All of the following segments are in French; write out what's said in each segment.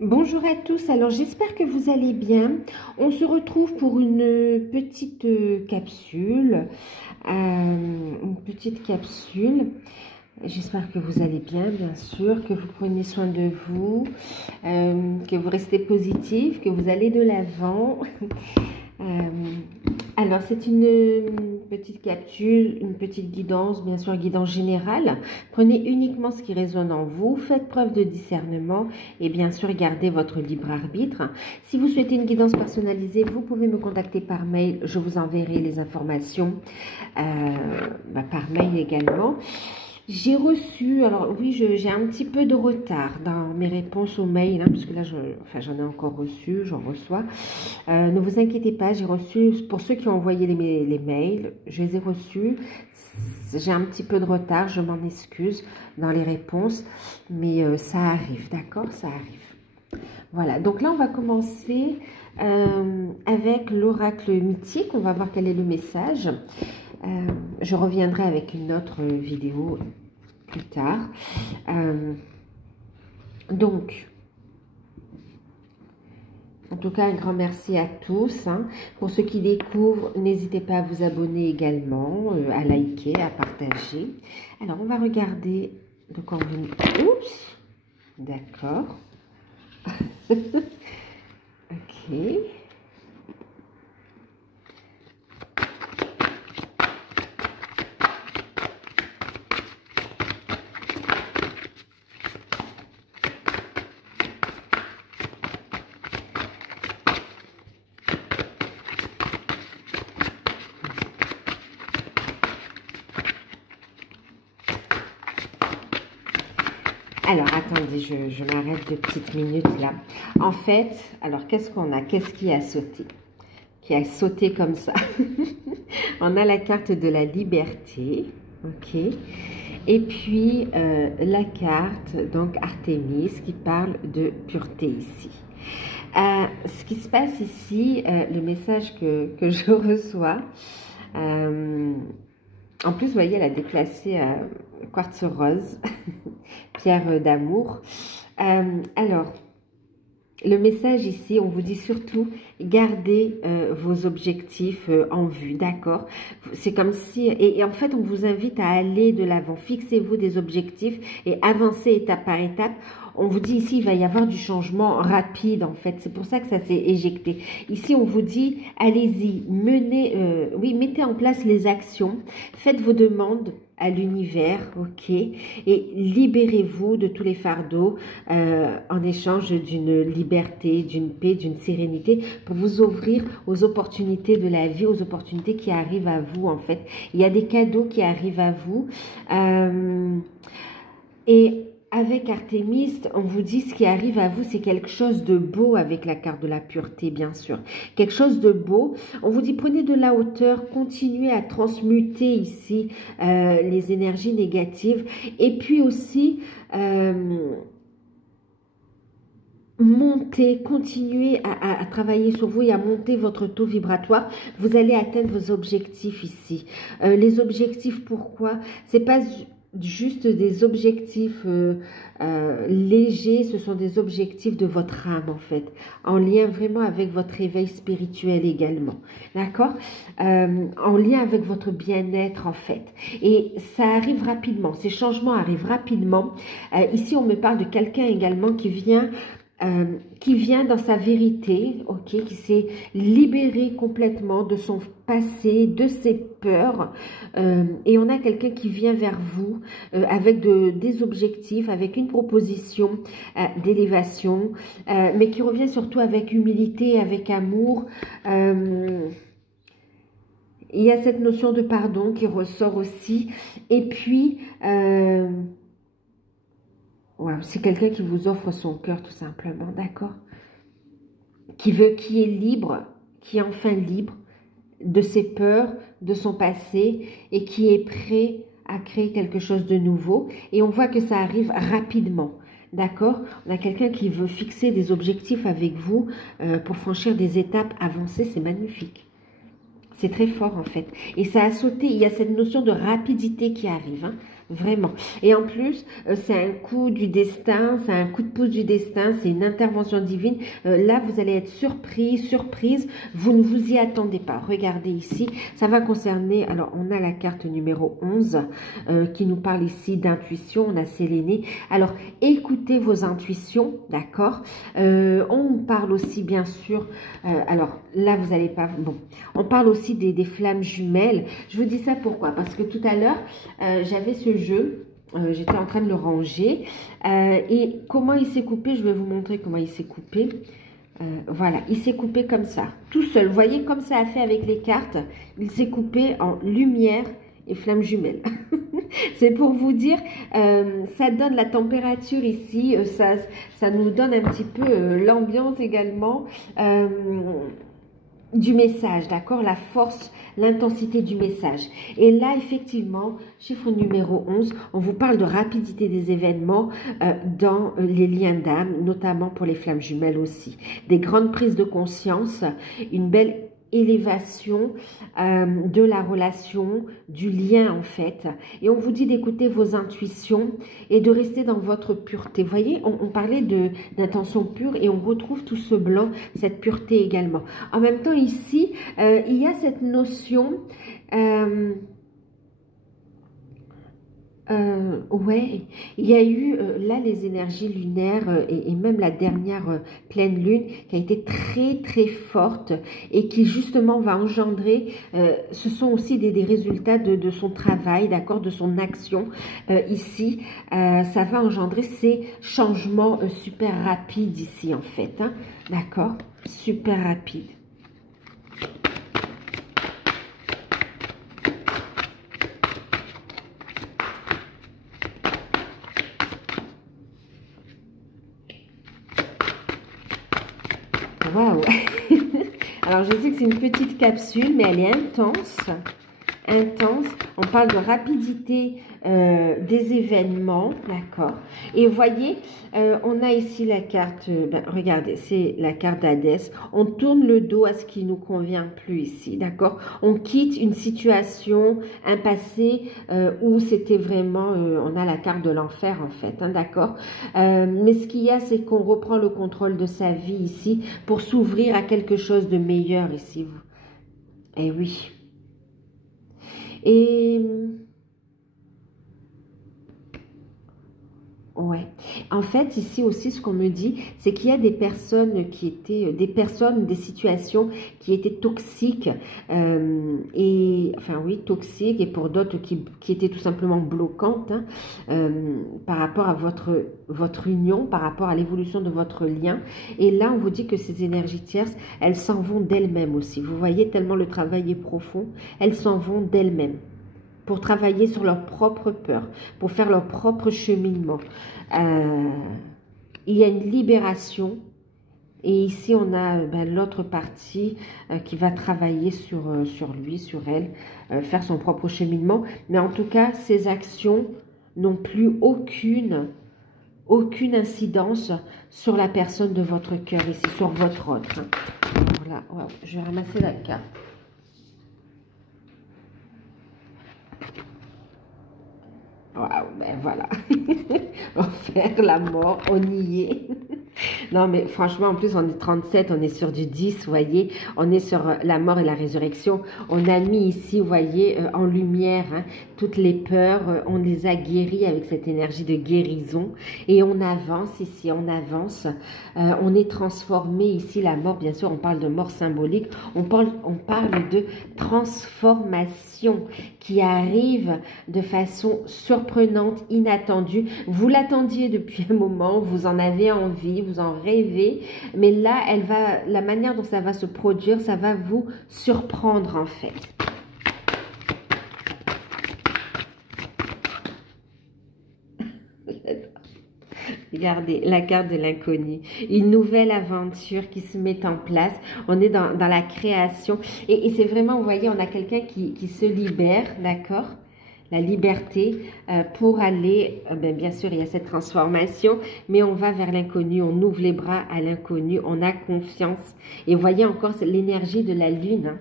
Bonjour à tous, alors j'espère que vous allez bien. On se retrouve pour une petite capsule. Une petite capsule. J'espère que vous allez bien sûr, que vous prenez soin de vous, que vous restez positif, que vous allez de l'avant. Alors, c'est une petite capsule, une petite guidance, bien sûr, guidance générale. Prenez uniquement ce qui résonne en vous, faites preuve de discernement et bien sûr, gardez votre libre arbitre. Si vous souhaitez une guidance personnalisée, vous pouvez me contacter par mail. Je vous enverrai les informations par mail également. J'ai reçu, alors oui, j'ai un petit peu de retard dans mes réponses aux mails, hein, parce que là, j'en ai encore reçu, j'en reçois. Ne vous inquiétez pas, j'ai reçu, pour ceux qui ont envoyé les mails, je les ai reçus. J'ai un petit peu de retard, je m'en excuse dans les réponses, mais ça arrive, d'accord? Ça arrive. Voilà, donc là, on va commencer avec l'oracle mythique. On va voir quel est le message. Je reviendrai avec une autre vidéo plus tard. Donc, en tout cas, un grand merci à tous. Hein. Pour ceux qui découvrent, n'hésitez pas à vous abonner également, à liker, à partager. Alors, on va regarder de quoi on veut... Oups! D'accord. Ok. Alors, attendez, je m'arrête 2 petites minutes là. En fait, alors qu'est-ce qu'on a? Qu'est-ce qui a sauté? Qui a sauté comme ça? On a la carte de la liberté, ok? Et puis, la carte, donc Artémis, qui parle de pureté ici. Ce qui se passe ici, le message que je reçois... en plus, vous voyez, elle a déplacé quartz rose, pierre d'amour. Alors, le message ici, on vous dit surtout, gardez vos objectifs en vue, d'accord? C'est comme si, et en fait, on vous invite à aller de l'avant. Fixez-vous des objectifs et avancez étape par étape. On vous dit ici, il va y avoir du changement rapide, en fait. C'est pour ça que ça s'est éjecté. Ici, on vous dit, allez-y, menez, oui, mettez en place les actions. Faites vos demandes à l'univers, ok? Et libérez-vous de tous les fardeaux en échange d'une liberté, d'une paix, d'une sérénité pour vous ouvrir aux opportunités de la vie, aux opportunités qui arrivent à vous, en fait. Il y a des cadeaux qui arrivent à vous. Et avec Artémis, on vous dit ce qui arrive à vous, c'est quelque chose de beau avec la carte de la pureté, bien sûr. Quelque chose de beau. On vous dit, prenez de la hauteur, continuez à transmuter ici les énergies négatives. Et puis aussi, montez, continuez à travailler sur vous et à monter votre taux vibratoire. Vous allez atteindre vos objectifs ici. Les objectifs, pourquoi? C'est pas juste des objectifs légers, ce sont des objectifs de votre âme en fait, en lien vraiment avec votre éveil spirituel également, d'accord? En lien avec votre bien-être en fait. Et ça arrive rapidement, ces changements arrivent rapidement. Ici, on me parle de quelqu'un également qui vient dans sa vérité, ok, qui s'est libéré complètement de son passé, de ses peurs, et on a quelqu'un qui vient vers vous avec des objectifs, avec une proposition d'élévation, mais qui revient surtout avec humilité, avec amour. Il y a cette notion de pardon qui ressort aussi, et puis c'est quelqu'un qui vous offre son cœur tout simplement, d'accord? Qui est libre, qui est enfin libre de ses peurs, de son passé et qui est prêt à créer quelque chose de nouveau. Et on voit que ça arrive rapidement, d'accord? On a quelqu'un qui veut fixer des objectifs avec vous pour franchir des étapes avancées, c'est magnifique. C'est très fort en fait. Et ça a sauté, il y a cette notion de rapidité qui arrive, hein. Vraiment. Et en plus, c'est un coup du destin, c'est un coup de pouce du destin, c'est une intervention divine. Là, vous allez être surprise, vous ne vous y attendez pas. Regardez ici, ça va concerner, alors on a la carte numéro 11 qui nous parle ici d'intuition, on a Séléné. Alors, écoutez vos intuitions, d'accord. On parle aussi, bien sûr, alors là, vous n'allez pas, bon, on parle aussi des flammes jumelles. Je vous dis ça pourquoi? Parce que tout à l'heure, j'avais ce jeu, j'étais en train de le ranger, et comment il s'est coupé, je vais vous montrer comment il s'est coupé. Voilà, il s'est coupé comme ça, tout seul. Vous voyez comme ça a fait avec les cartes, il s'est coupé en lumière et flammes jumelles. C'est pour vous dire, ça donne la température ici, ça nous donne un petit peu l'ambiance également du message, d'accord? La force, l'intensité du message. Et là, effectivement, chiffre numéro 11, on vous parle de rapidité des événements dans les liens d'âme, notamment pour les flammes jumelles aussi. Des grandes prises de conscience, une belle élévation de la relation, du lien en fait. Et on vous dit d'écouter vos intuitions et de rester dans votre pureté. Vous voyez, on parlait d'intention pure et on retrouve tout ce blanc, cette pureté également. En même temps ici, il y a cette notion... ouais, il y a eu là les énergies lunaires et même la dernière pleine lune qui a été très forte et qui justement va engendrer, ce sont aussi des résultats de son travail, d'accord, de son action ici, ça va engendrer ces changements super rapides ici en fait, hein, d'accord, super rapides. Waouh. Alors, je sais que c'est une petite capsule, mais elle est intense. Intense. On parle de rapidité des événements, d'accord. Et vous voyez, on a ici la carte, regardez, c'est la carte d'Hadès. On tourne le dos à ce qui nous convient plus ici, d'accord. On quitte une situation, un passé où c'était vraiment, on a la carte de l'enfer en fait, hein, d'accord. Mais ce qu'il y a, c'est qu'on reprend le contrôle de sa vie ici pour s'ouvrir à quelque chose de meilleur ici. Eh oui. Et ouais, en fait ici aussi ce qu'on me dit, c'est qu'il y a des personnes qui étaient, des situations qui étaient toxiques et enfin oui toxiques et pour d'autres qui étaient tout simplement bloquantes hein, par rapport à votre union, par rapport à l'évolution de votre lien. Et là on vous dit que ces énergies tierces, elles s'en vont d'elles-mêmes aussi. Vous voyez tellement le travail est profond, elles s'en vont d'elles-mêmes pour travailler sur leur propre peur, pour faire leur propre cheminement. Il y a une libération. Et ici, on a l'autre partie qui va travailler sur lui, sur elle, faire son propre cheminement. Mais en tout cas, ces actions n'ont plus aucune incidence sur la personne de votre cœur ici, sur votre autre. Voilà, wow. Je vais ramasser la carte. Waouh, ben voilà. Enfer, la mort, on y est. Non, mais franchement, en plus, on est 37, on est sur du 10, vous voyez. On est sur la mort et la résurrection. On a mis ici, vous voyez, en lumière, hein, toutes les peurs. On les a guéries avec cette énergie de guérison. Et on avance ici, on avance. On est transformé ici. La mort, bien sûr, on parle de mort symbolique. On parle de transformation qui arrive de façon surprenante, inattendue. Vous l'attendiez depuis un moment, vous en avez envie, vous en rêvez, mais là, la manière dont ça va se produire, ça va vous surprendre en fait. Regardez, la carte de l'inconnu. Une nouvelle aventure qui se met en place. On est dans la création. Et c'est vraiment, vous voyez, on a quelqu'un qui se libère, d'accord? La liberté pour aller, bien sûr, il y a cette transformation, mais on va vers l'inconnu, on ouvre les bras à l'inconnu, on a confiance. Et vous voyez encore l'énergie de la lune.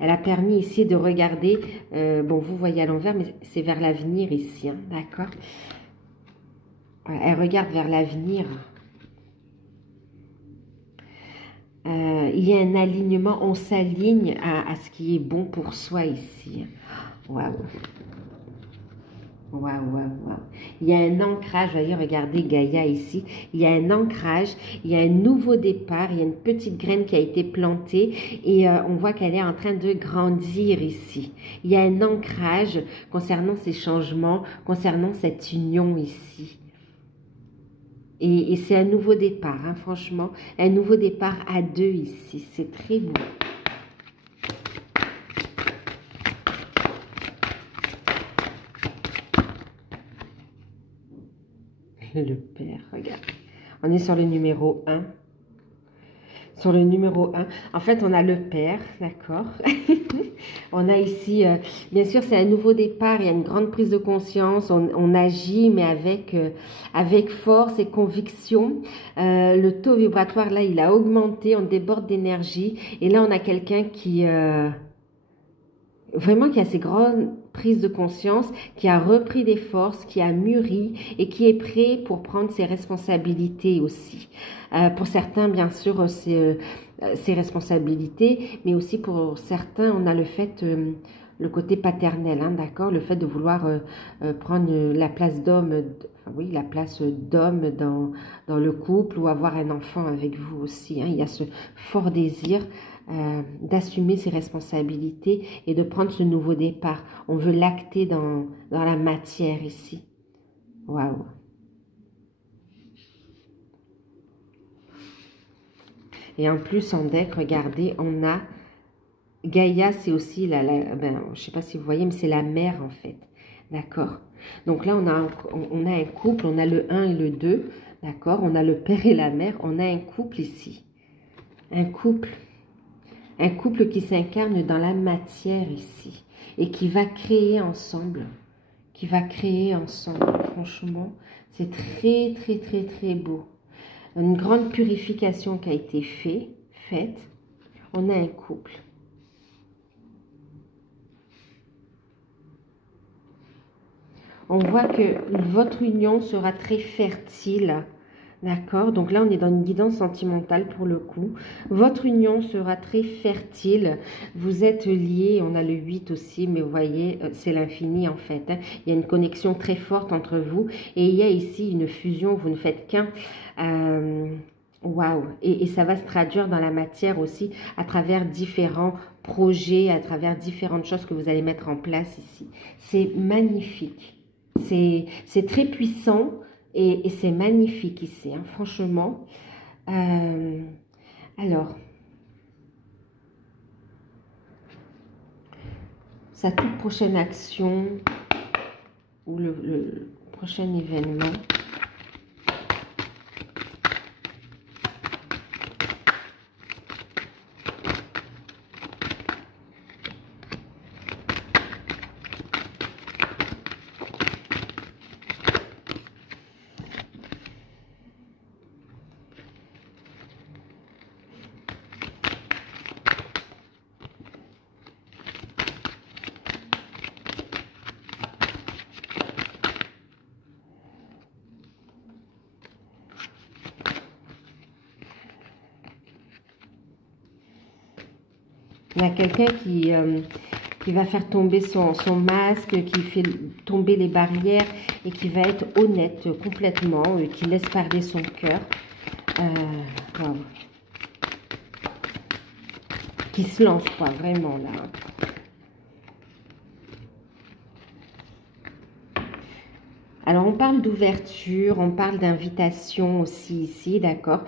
Hein? Elle a permis ici de regarder, bon, vous voyez à l'envers, mais c'est vers l'avenir ici, hein, d'accord? Elle regarde vers l'avenir. Il y a un alignement, on s'aligne à ce qui est bon pour soi ici. Waouh! Waouh, waouh, waouh. Il y a un ancrage, voyez, regardez Gaïa ici. Il y a un ancrage, il y a un nouveau départ, il y a une petite graine qui a été plantée et on voit qu'elle est en train de grandir ici. Il y a un ancrage concernant ces changements, concernant cette union ici. Et c'est un nouveau départ, hein, franchement, un nouveau départ à deux ici. C'est très beau. Le père, regarde. On est sur le numéro 1. Sur le numéro 1. En fait, on a le père, d'accord. On a ici, bien sûr, c'est un nouveau départ. Il y a une grande prise de conscience. On agit, mais avec force et conviction. Le taux vibratoire, là, il a augmenté. On déborde d'énergie. Et là, on a quelqu'un qui... vraiment qui a ces grandes prises de conscience, qui a repris des forces, qui a mûri et qui est prêt pour prendre ses responsabilités aussi. Pour certains, bien sûr, c'est ses responsabilités, mais aussi pour certains, on a le fait, le côté paternel, hein, d'accord, le fait de vouloir prendre la place d'homme, enfin, oui, la place d'homme dans le couple ou avoir un enfant avec vous aussi. Hein. Il y a ce fort désir d'assumer ses responsabilités et de prendre ce nouveau départ. On veut l'acter dans la matière ici. Waouh! Et en plus, en deck, regardez, on a Gaïa, c'est aussi ben, je ne sais pas si vous voyez, mais c'est la mère en fait. D'accord? Donc là, on a un couple, on a le 1 et le 2. D'accord? On a le père et la mère. On a un couple ici. Un couple qui s'incarne dans la matière ici et qui va créer ensemble. Franchement, c'est très, très, très, très beau. Une grande purification qui a été faite. On a un couple. On voit que votre union sera très fertile. D'accord? Donc là, on est dans une guidance sentimentale pour le coup. Votre union sera très fertile. Vous êtes liés. On a le 8 aussi, mais vous voyez, c'est l'infini en fait. Hein. Il y a une connexion très forte entre vous. Et il y a ici une fusion. Vous ne faites qu'un. Waouh! Et ça va se traduire dans la matière aussi à travers différents projets, à travers différentes choses que vous allez mettre en place ici. C'est magnifique. C'est très puissant. Et c'est magnifique ici, hein, franchement. Alors, sa toute prochaine action ou le prochain événement. Il y a quelqu'un qui va faire tomber son masque, qui fait tomber les barrières et qui va être honnête complètement, qui laisse parler son cœur. Wow. Qui se lance, quoi, vraiment, là. Alors, on parle d'ouverture, on parle d'invitation aussi ici, d'accord.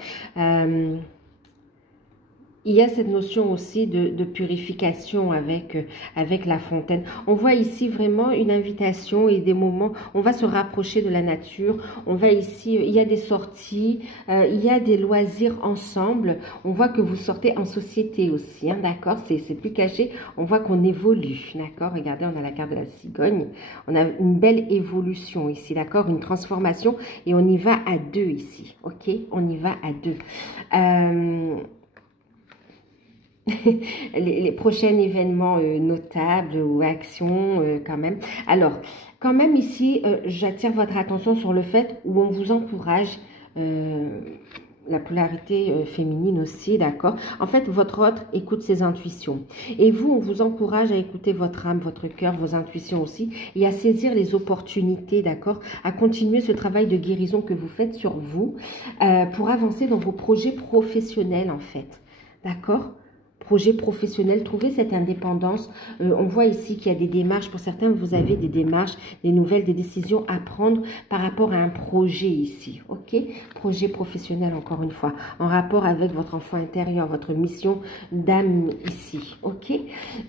Il y a cette notion aussi de purification avec la fontaine. On voit ici vraiment une invitation et des moments, on va se rapprocher de la nature. On va ici, il y a des sorties, il y a des loisirs ensemble. On voit que vous sortez en société aussi, hein, d'accord? C'est plus caché. On voit qu'on évolue, d'accord? Regardez, on a la carte de la cigogne. On a une belle évolution ici, d'accord? Une transformation et on y va à deux ici, ok? On y va à deux. les prochains événements notables ou actions quand même. Alors, quand même ici, j'attire votre attention sur le fait où on vous encourage la polarité féminine aussi, d'accord? En fait, votre autre écoute ses intuitions. Et vous, on vous encourage à écouter votre âme, votre cœur, vos intuitions aussi, et à saisir les opportunités, d'accord? À continuer ce travail de guérison que vous faites sur vous pour avancer dans vos projets professionnels, en fait. D'accord? Projet professionnel, trouver cette indépendance. On voit ici qu'il y a des démarches. Pour certains, vous avez des démarches, des nouvelles, des décisions à prendre par rapport à un projet ici. Ok? Projet professionnel, encore une fois, en rapport avec votre enfant intérieur, votre mission d'âme ici. Ok?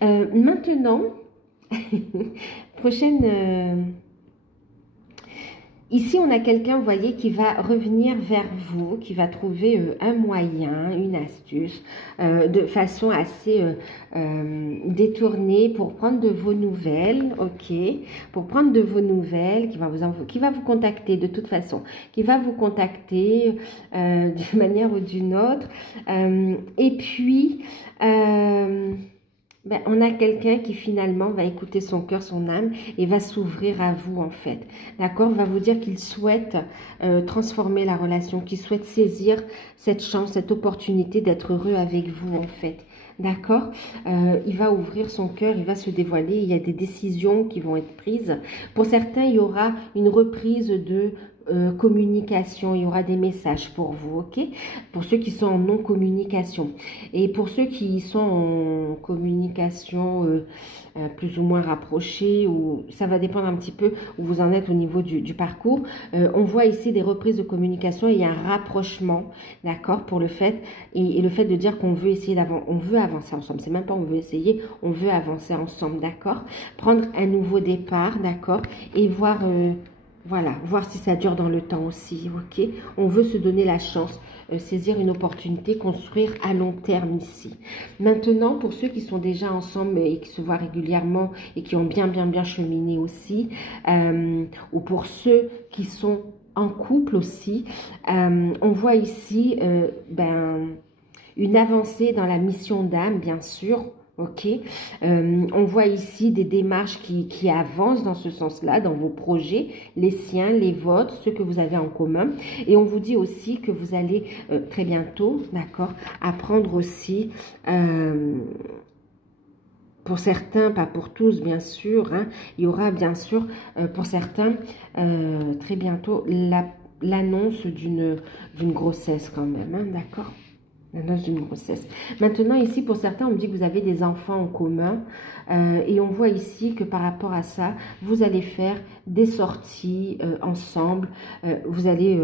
Maintenant, prochaine... Ici, on a quelqu'un, vous voyez, qui va revenir vers vous, qui va trouver un moyen, une astuce, de façon assez détournée pour prendre de vos nouvelles, ok, pour prendre de vos nouvelles, qui va vous contacter de toute façon, qui va vous contacter d'une manière ou d'une autre, et puis... ben, on a quelqu'un qui finalement va écouter son cœur, son âme et va s'ouvrir à vous en fait. D'accord? Va vous dire qu'il souhaite transformer la relation, qu'il souhaite saisir cette chance, cette opportunité d'être heureux avec vous en fait. D'accord? Il va ouvrir son cœur, il va se dévoiler, il y a des décisions qui vont être prises. Pour certains, il y aura une reprise de communication, il y aura des messages pour vous, ok? Pour ceux qui sont en non-communication. Et pour ceux qui sont en communication plus ou moins rapprochée, ou ça va dépendre un petit peu où vous en êtes au niveau du parcours, on voit ici des reprises de communication et il y a un rapprochement, d'accord, pour le fait, et le fait de dire qu'on veut essayer on veut avancer ensemble, c'est même pas on veut essayer, on veut avancer ensemble, d'accord? Prendre un nouveau départ, d'accord? Et voir... voilà, voir si ça dure dans le temps aussi, ok? On veut se donner la chance, saisir une opportunité, construire à long terme ici. Maintenant, pour ceux qui sont déjà ensemble et qui se voient régulièrement et qui ont bien cheminé aussi, ou pour ceux qui sont en couple aussi, on voit ici une avancée dans la mission d'âme, bien sûr. Ok, on voit ici des démarches qui avancent dans ce sens-là, dans vos projets, les siens, les vôtres, ceux que vous avez en commun. Et on vous dit aussi que vous allez très bientôt, d'accord, apprendre aussi, pour certains, pas pour tous bien sûr, hein, il y aura bien sûr pour certains très bientôt l'annonce d'une grossesse quand même, hein, d'accord? L'annonce d'une grossesse. Maintenant, ici, pour certains, on me dit que vous avez des enfants en commun. Et on voit ici que par rapport à ça, vous allez faire des sorties ensemble. Vous allez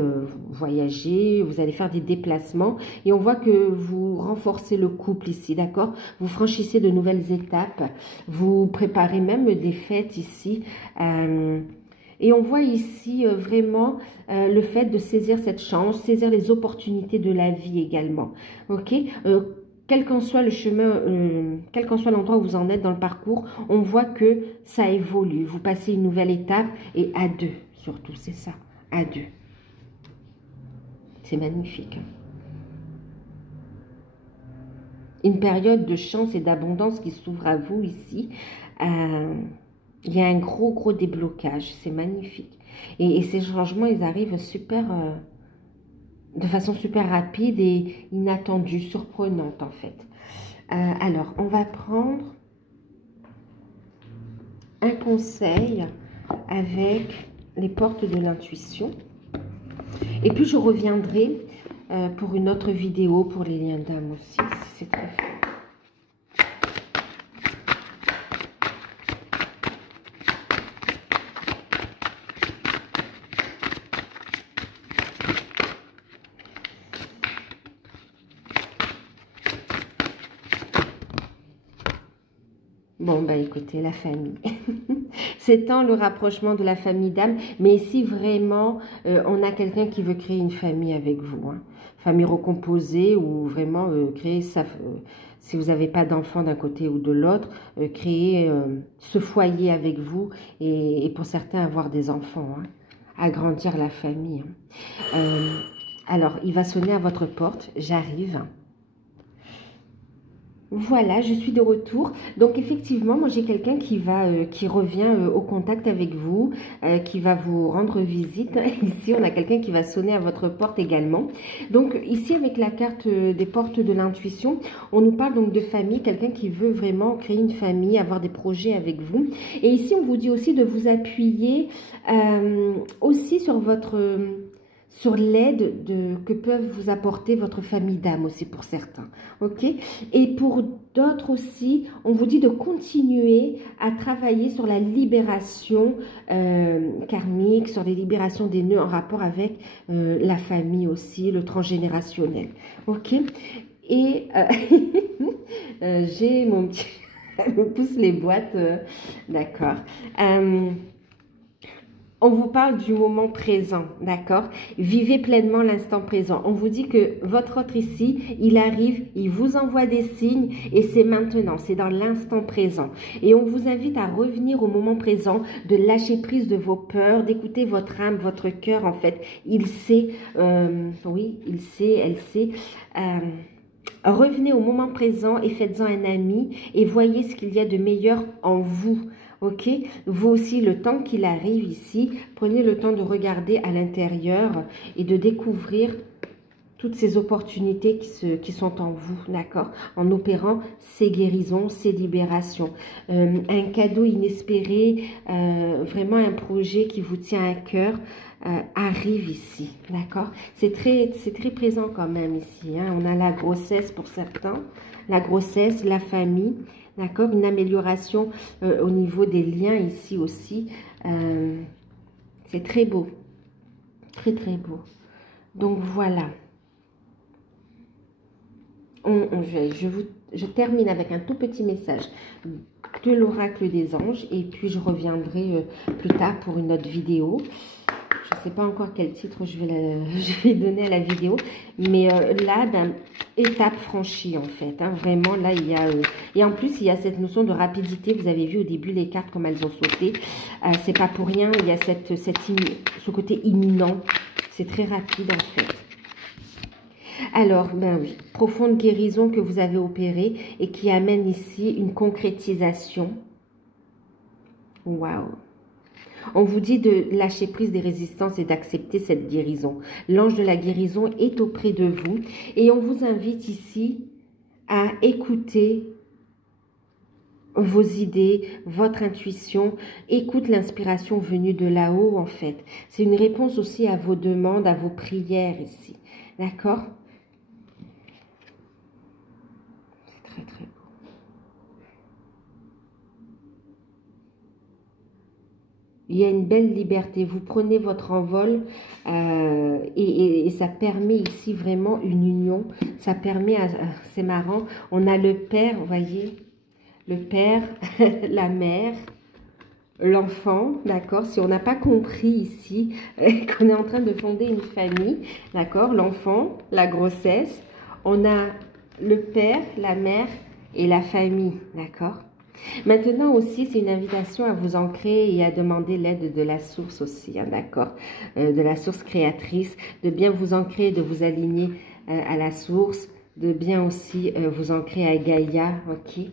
voyager, vous allez faire des déplacements. Et on voit que vous renforcez le couple ici, d'accord? Vous franchissez de nouvelles étapes. Vous préparez même des fêtes ici. Et on voit ici vraiment le fait de saisir cette chance, saisir les opportunités de la vie également. Ok, quel qu'en soit le chemin, quel qu'en soit l'endroit où vous en êtes dans le parcours, on voit que ça évolue. Vous passez une nouvelle étape et à deux surtout, c'est ça, à deux. C'est magnifique. Une période de chance et d'abondance qui s'ouvre à vous ici. Il y a un gros déblocage, c'est magnifique. Et ces changements, ils arrivent de façon super rapide et inattendue, surprenante en fait. Alors, on va prendre un conseil avec les portes de l'intuition. Et puis, je reviendrai pour une autre vidéo pour les liens d'âme aussi, si c'est très fort. Bon, bah écoutez, la famille. C'est tant le rapprochement de la famille d'âme, mais ici vraiment, on a quelqu'un qui veut créer une famille avec vous. Hein. Famille recomposée ou vraiment créer ça. Si vous n'avez pas d'enfant d'un côté ou de l'autre, créer ce foyer avec vous et pour certains avoir des enfants. Hein. Agrandir la famille. Alors, il va sonner à votre porte. J'arrive. Voilà, je suis de retour. Donc effectivement, moi j'ai quelqu'un qui revient au contact avec vous, qui va vous rendre visite. Ici, on a quelqu'un qui va sonner à votre porte également. Donc ici, avec la carte des portes de l'intuition, on nous parle donc de famille, quelqu'un qui veut vraiment créer une famille, avoir des projets avec vous. Et ici, on vous dit aussi de vous appuyer aussi sur sur l'aide que peuvent vous apporter votre famille d'âme aussi pour certains, ok? Et pour d'autres aussi, on vous dit de continuer à travailler sur la libération karmique, sur les libérations des nœuds en rapport avec la famille aussi, le transgénérationnel, ok? Et j'ai mon petit... Elle me pousse les boîtes, d'accord. On vous parle du moment présent, d'accord? Vivez pleinement l'instant présent. On vous dit que votre autre ici, il arrive, il vous envoie des signes et c'est maintenant, c'est dans l'instant présent. Et on vous invite à revenir au moment présent, de lâcher prise de vos peurs, d'écouter votre âme, votre cœur en fait. Il sait, oui, il sait, elle sait. Revenez au moment présent et faites-en un ami et voyez ce qu'il y a de meilleur en vous. Ok, vous aussi, le temps qu'il arrive ici, prenez le temps de regarder à l'intérieur et de découvrir toutes ces opportunités qui sont en vous, d'accord? En opérant ces guérisons, ces libérations. Un cadeau inespéré, vraiment un projet qui vous tient à cœur arrive ici, d'accord? C'est très présent quand même ici, hein? On a la grossesse pour certains, la grossesse, la famille, d'accord? Une amélioration au niveau des liens ici aussi. C'est très beau, très beau. Donc voilà. Je termine avec un tout petit message de l'oracle des anges et puis je reviendrai plus tard pour une autre vidéo. Je ne sais pas encore quel titre je vais donner à la vidéo, mais là, ben, étape franchie en fait. Hein, vraiment, là, il y a... et en plus, il y a cette notion de rapidité. Vous avez vu au début les cartes comme elles ont sauté. C'est pas pour rien, il y a ce côté imminent. C'est très rapide en fait. Alors, ben oui, profonde guérison que vous avez opérée et qui amène ici une concrétisation. Waouh! On vous dit de lâcher prise des résistances et d'accepter cette guérison. L'ange de la guérison est auprès de vous et on vous invite ici à écouter vos idées, votre intuition. Écoute l'inspiration venue de là-haut en fait. C'est une réponse aussi à vos demandes, à vos prières ici. D'accord? C'est très beau. Il y a une belle liberté. Vous prenez votre envol et ça permet ici vraiment une union. Ça permet, c'est marrant, on a le père, vous voyez, le père, la mère, l'enfant, d'accord? Si on n'a pas compris ici qu'on est en train de fonder une famille, d'accord? L'enfant, la grossesse, on a le père, la mère et la famille, d'accord? Maintenant aussi, c'est une invitation à vous ancrer et à demander l'aide de la source aussi, hein, d'accord? De la source créatrice, de bien vous ancrer, de vous aligner à la source, de bien aussi vous ancrer à Gaïa, ok?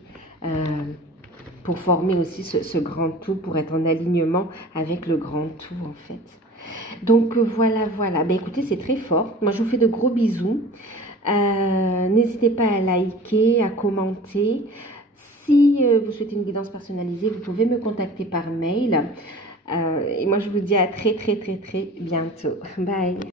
Pour former aussi ce grand tout, pour être en alignement avec le grand tout en fait. Donc voilà. Ben, écoutez, c'est très fort. Moi, je vous fais de gros bisous. N'hésitez pas à liker, à commenter. Si vous souhaitez une guidance personnalisée, vous pouvez me contacter par mail. Et moi, je vous dis à très bientôt. Bye.